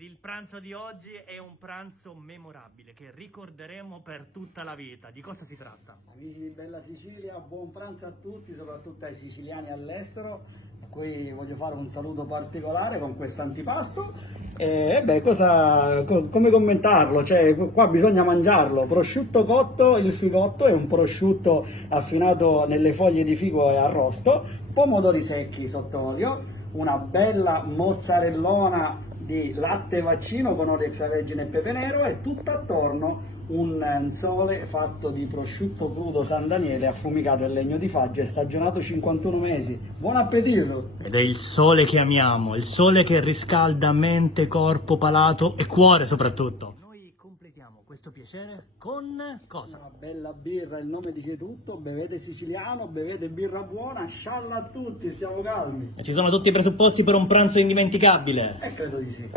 ed il pranzo di oggi è un pranzo memorabile che ricorderemo per tutta la vita. Di cosa si tratta? Amici di Bella Sicilia, buon pranzo a tutti, soprattutto ai siciliani all'estero, a cui voglio fare un saluto particolare con questo antipasto. Come commentarlo? Cioè, qua bisogna mangiarlo. Prosciutto cotto, il figotto è un prosciutto affinato nelle foglie di figo e arrosto, pomodori secchi sott'olio, una bella mozzarellona di latte vaccino con olio extravergine e pepe nero e tutto attorno un sole fatto di prosciutto crudo San Daniele affumicato in legno di faggio e stagionato 51 mesi. Buon appetito! Ed è il sole che amiamo, il sole che riscalda mente, corpo, palato e cuore soprattutto. Noi completiamo questo piacere con cosa? Una bella birra, il nome dice tutto, bevete siciliano, bevete birra buona, scialla a tutti, stiamo calmi. E ci sono tutti i presupposti per un pranzo indimenticabile. E credo di sì.